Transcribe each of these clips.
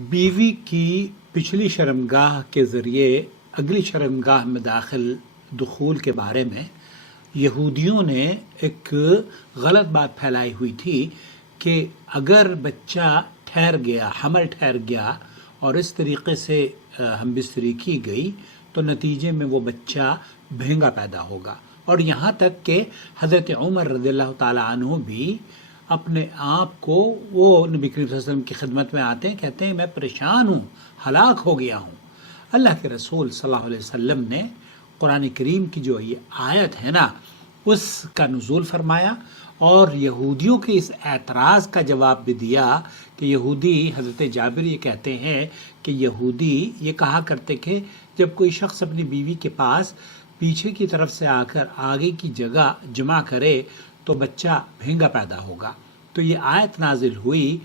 बीवी की पिछली शर्मगाह के ज़रिए अगली शर्मगाह में दुखूल के बारे में यहूदियों ने एक गलत बात फैलाई हुई थी कि अगर बच्चा ठहर गया, हमल ठहर गया और इस तरीके से हम बिस्तरी की गई तो नतीजे में वो बच्चा भेंगा पैदा होगा। और यहाँ तक कि हज़रत उमर रज़ियल्लाहु ताला अन्हु भी अपने आप को, वो नबी करीम सल्लल्लाहु अलैहि वसल्लम की खिदमत में आते हैं, कहते हैं मैं परेशान हूँ, हलाक हो गया हूँ। अल्लाह के रसूल सल्लल्लाहु अलैहि वसल्लम ने कुरान करीम की जो ये आयत है ना, उसका नुज़ूल फरमाया और यहूदियों के इस एतराज़ का जवाब भी दिया कि यहूदी, हज़रत जाबिर ये कहते हैं कि यहूदी ये कहा करते थे जब कोई शख्स अपनी बीवी के पास पीछे की तरफ से आकर आगे की जगह जमा करे तो बच्चा भेंगा पैदा होगा। तो ये आयत नाजिल हुई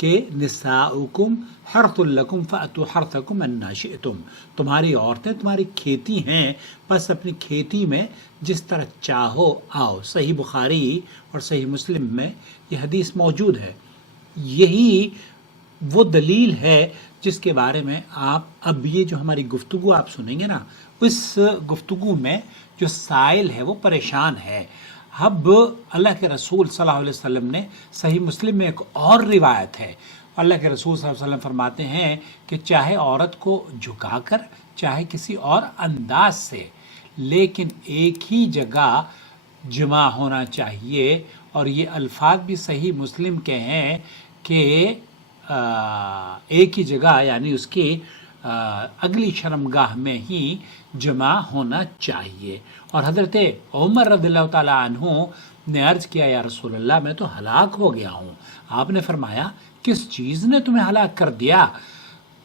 कि निसाउकुम हर्थुल लकुम फअतु हर्थकुम अन्ना शिअतुम, तुम्हारी औरतें तुम्हारी खेती हैं, बस अपनी खेती में जिस तरह चाहो आओ। सही बुखारी और सही मुस्लिम में ये हदीस मौजूद है। यही वो दलील है जिसके बारे में आप अब ये जो हमारी गुफ्तगू आप सुनेंगे ना, उस गुफ्तगू में जो साइल है वो परेशान है। अब अल्लाह के रसूल सल्लल्लाहु अलैहि वसल्लम ने, सही मुस्लिम में एक और रिवायत है, अल्लाह के रसूल सल्लल्लाहु अलैहि वसल्लम फरमाते हैं कि चाहे औरत को झुकाकर चाहे किसी और अंदाज से, लेकिन एक ही जगह जमा होना चाहिए। और ये अल्फाज भी सही मुस्लिम के हैं कि एक ही जगह यानी उसकी अगली शर्मगाह में ही जमा होना चाहिए। और हज़रत उमर रज़ियल्लाहु ताला अन्हु ने अर्ज़ किया, या रसूल अल्लाह मैं तो हलाक हो गया हूँ। आपने फरमाया किस चीज़ ने तुम्हें हलाक कर दिया?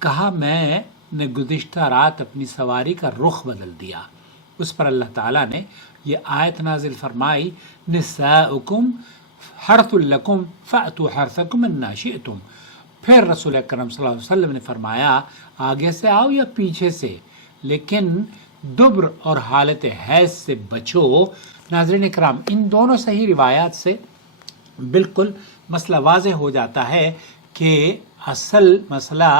कहा मैंने गुज़िश्ता रात अपनी सवारी का रुख बदल दिया। उस पर अल्लाह ताला ने ये आयत नाजिल फरमाई, निसाउकुम हर्थुल लकुम फअतु हर्थकुम अन्ना शिअतुम। फिर रसूल अकरम सल्लल्लाहु अलैहि वसल्लम ने फरमाया आगे से आओ या पीछे से, लेकिन दुब्र और हालत हैज़ से बचो। नाज़रीन इकराम, इन दोनों सही रिवायात से बिल्कुल मसला वाज़ेह हो जाता है कि असल मसला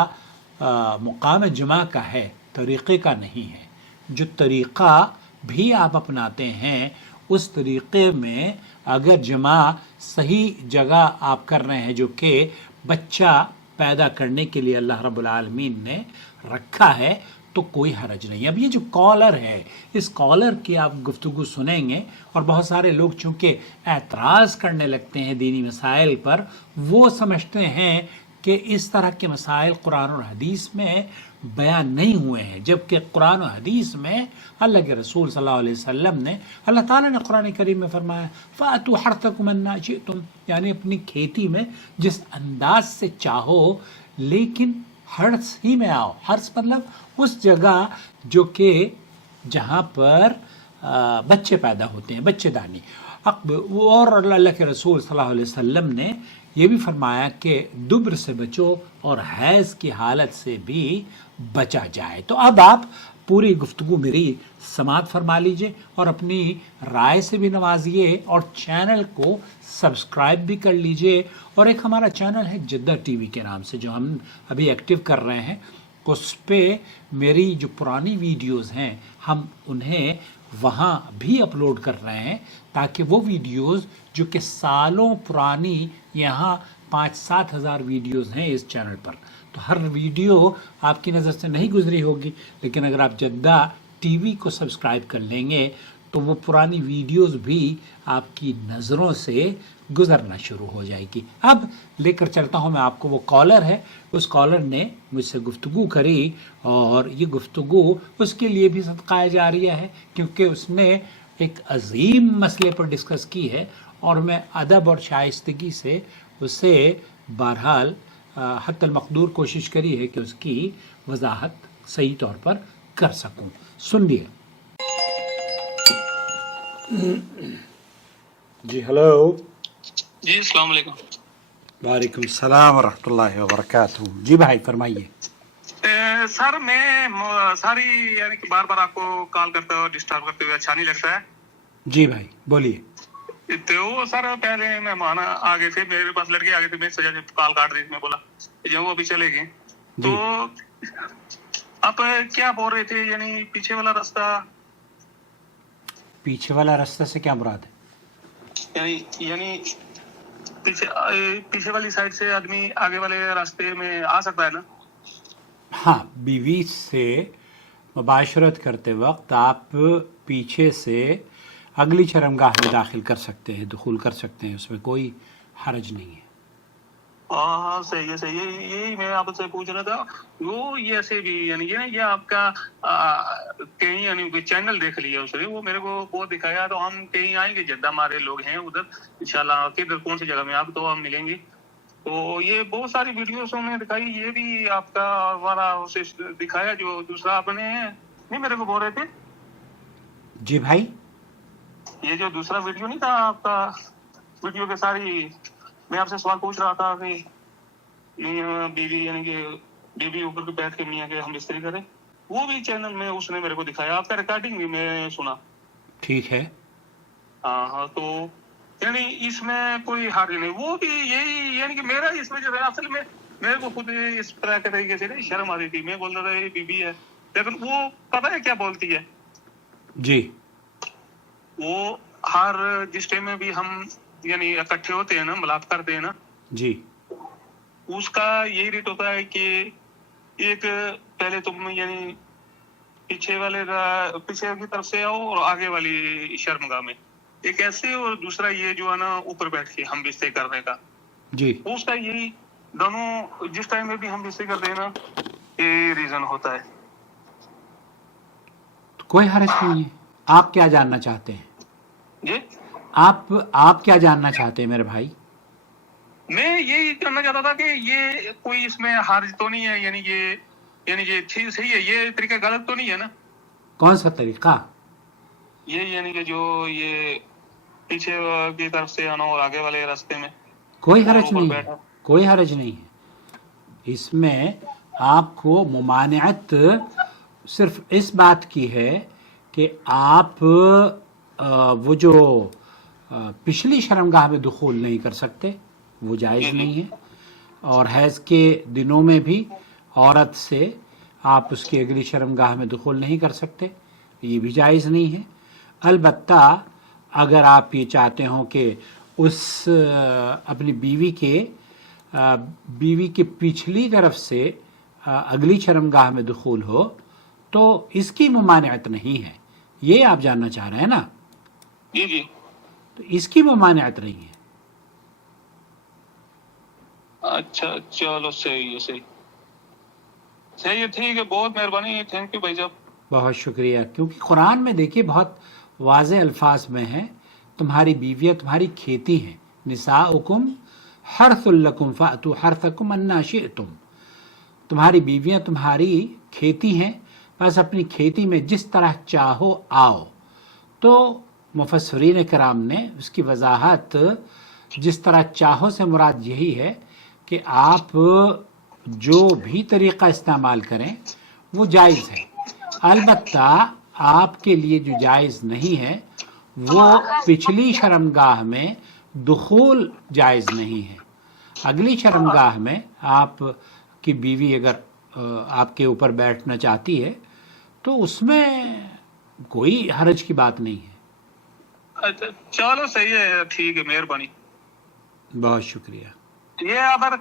मुकाम जमा का है, तरीक़े का नहीं है। जो तरीक़ा भी आप अपनाते हैं उस तरीक़े में अगर जमा सही जगह आप कर रहे हैं जो कि बच्चा पैदा करने के लिए अल्लाह रब्बुल आलमीन ने रखा है, तो कोई हरज नहीं। अब ये जो कॉलर है, इस कॉलर की आप गुफ्तगू सुनेंगे और बहुत सारे लोग चूँकि एतराज़ करने लगते हैं दीनी मसाइल पर, वो समझते हैं कि इस तरह के मसाइल कुरान और हदीस में बयान नहीं हुए हैं, जबकि कुरान और हदीस में अल्लाह के रसूल सल्लल्लाहु अलैहि वसल्लम ने, अल्लाह ताला ने कुरान करीम में फरमाया फ़अतु हर्थकुम अन्ना शिअतुम, यानी अपनी खेती में जिस अंदाज से चाहो लेकिन हर्स ही में आओ। हर्स मतलब उस जगह जो कि जहाँ पर बच्चे पैदा होते हैं, बच्चेदानी। और अल्लाह के रसूल सल्लल्लाहु अलैहि वसल्लम ने ये भी फरमाया कि दुब्र से बचो और हैज़ की हालत से भी बचा जाए। तो अब आप पूरी गुफ्तगू मेरी समात फरमा लीजिए और अपनी राय से भी नवाजिए और चैनल को सब्सक्राइब भी कर लीजिए। और एक हमारा चैनल है जिद्दा टीवी के नाम से जो हम अभी एक्टिव कर रहे हैं, उस पे मेरी जो पुरानी वीडियोस हैं हम उन्हें वहाँ भी अपलोड कर रहे हैं, ताकि वो वीडियोस जो कि सालों पुरानी, यहाँ 5-7 हज़ार वीडियोस हैं इस चैनल पर, तो हर वीडियो आपकी नज़र से नहीं गुजरी होगी, लेकिन अगर आप जिद्दा टीवी को सब्सक्राइब कर लेंगे तो वो पुरानी वीडियोस भी आपकी नज़रों से गुजरना शुरू हो जाएगी। अब लेकर चलता हूँ मैं आपको, वो कॉलर है, उस कॉलर ने मुझसे गुफ्तगू करी और ये गुफ्तगू उसके लिए भी सदका जारिया है, क्योंकि उसने एक अजीम मसले पर डिस्कस की है और मैं अदब और शाइस्तगी से उसे बहरहाल हत्तल मक़दूर कोशिश करी है कि उसकी वजाहत सही तौर पर कर सकूं। सुनिए जी। हेलो जी, अस्सलाम वालेकुम। वालेकुम सलाम व रहमतुल्लाहि व बरकातहू। जी भाई फरमाइए। सर मैं सारी यानी कि बार बार आपको कॉल करते हुए डिस्टर्ब करते हुए अच्छा नहीं लगता है। जी भाई बोलिए। तो सर पहले मेहमान आ गए थे, मेरे पास लड़के आ गए थे, मैं सजा कॉल काट दी, मैं बोला जब वो अभी चले गए تو آپ کیا بول رہے تھے، یعنی پیچھے والا راستہ، پیچھے والا راستہ سے کیا مراد ہے؟ یعنی پیچھے والی سائڈ سے آدمی آگے والے راستے میں آ سکتا ہے نا؟ ہاں، بیوی سے مباشرت کرتے وقت آپ پیچھے سے اگلی شرمگاہ میں داخل کر سکتے ہیں، دخول کر سکتے ہیں، اس میں کوئی حرج نہیں ہے۔ ہاں صحیح ہے، صحیح ہے، یہی میں آپ سے پوچھ رہا تھا۔ وہ یہ ایسے بھی یعنی یہ آپ کا کہیں یعنی کوئی چینل دیکھ لیا اس نے، وہ میرے کو بہت دکھایا، تو ہم کہیں آئیں گے، جدہ ہمارے لوگ ہیں ادھر انشاءاللہ، کدھر کون سی جگہ میں آپ تو ہم ملیں گے، تو یہ بہت ساری ویڈیوز میں دکھائی، یہ بھی آپ کا والا اسے دکھایا جو دوسرا آپ نے نہیں میرے کو بول رہے تھے۔ جی بھائی، یہ جو دوسرا ویڈیو نہیں تھا آپ کا، ویڈیو کے ساری میں آپ سے سوال پوچھ رہا تھا کہ بیوی یعنی کہ بیوی اوپر کے بیٹھ کے میاں کے ہم بستری کریں، وہ بھی چینل میں اس نے میرے کو دکھایا، آپ کا ریکارڈنگ بھی میں سنا۔ ٹھیک ہے، ہاں تو یعنی اس میں کوئی حرج نہیں، وہ بھی یہی یعنی کہ میرا اس میں جو ہے اصل میں میرے کو خود اس طرح کے طریقے سے نا شرم آ رہی تھی، میں بول رہا تھا یہ بیوی ہے، لیکن وہ پتہ ہے کیا بولتی ہے، جی وہ ہر جس ٹائم میں بھی ہم یعنی اکٹھے ہوتے ہیں نا، ملاقات کرتے ہیں نا، جی اس کا یہی ریٹ ہوتا ہے کہ ایک پہلے تم یعنی پیچھے کی طرف سے آؤ اور آگے والی شرمگاہ میں ایک ایسے، اور دوسرا یہ جو ہے نا اوپر بیٹھ کے ہم بستری کرنے کا، جی اس کا یہی دونوں جس ٹائم میں بھی ہم بستری کرتے ہیں نا، یہ ریزن ہوتا ہے۔ کوئی حرج نہیں ہے۔ آپ کیا جاننا چاہتے ہیں؟ جی آپ کیا جاننا چاہتے ہیں میرے بھائی؟ میں یہی کرنا چاہتا تھا کہ یہ کوئی اس میں حرج تو نہیں ہے، یعنی یہ ٹھیک صحیح ہے، یہ طریقہ غلط تو نہیں ہے نا؟ کون سا طریقہ؟ یہ یعنی کہ جو یہ پیچھے کی طرف سے آنا اور آگے والے راستے میں کوئی حرج نہیں ہے، کوئی حرج نہیں ہے اس میں۔ آپ کو ممانعت صرف اس بات کی ہے کہ آپ وہ جو پچھلی شرمگاہ میں دخول نہیں کر سکتے، وہ جائز نہیں ہے، اور حیض کے دنوں میں بھی عورت سے آپ اس کی اگلی شرمگاہ میں دخول نہیں کر سکتے، یہ بھی جائز نہیں ہے۔ البتہ اگر آپ یہ چاہتے ہوں کہ اس اپنی بیوی کے پچھلی طرف سے اگلی شرمگاہ میں دخول ہو تو اس کی ممانعت نہیں ہے، یہ آپ جاننا چاہ رہے ہیں نا؟ جی جی، تو اس کی ممانعت نہیں ہے۔ اچھا چلو صحیح ہے، صحیح ہے، ٹھیک ہے، بہت مہربانی ہے، تھینک یو بھائی صاحب، بہت شکریہ۔ کیونکہ قرآن میں دیکھیے بہت واضح الفاظ میں ہے، تمہاری بیویاں تمہاری کھیتی ہیں، نساؤکم حرث لکم فأتوا حرثکم انا شئتم، تمہاری بیویاں تمہاری کھیتی ہیں، بس اپنی کھیتی میں جس طرح چاہو آؤ۔ تو مفسرین کرام نے اس کی وضاحت جس طرح چاہو سے مراد یہی ہے کہ آپ جو بھی طریقہ استعمال کریں وہ جائز ہے، البتہ آپ کے لیے جو جائز نہیں ہے وہ پچھلی شرمگاہ میں دخول جائز نہیں ہے۔ اگلی شرمگاہ میں آپ کی بیوی اگر آپ کے اوپر بیٹھنا چاہتی ہے تو اس میں کوئی حرج کی بات نہیں ہے۔ اچھا چلو صحیح ہے، ٹھیک ہے، مہربانی، بہت شکریہ۔ یہ آدھار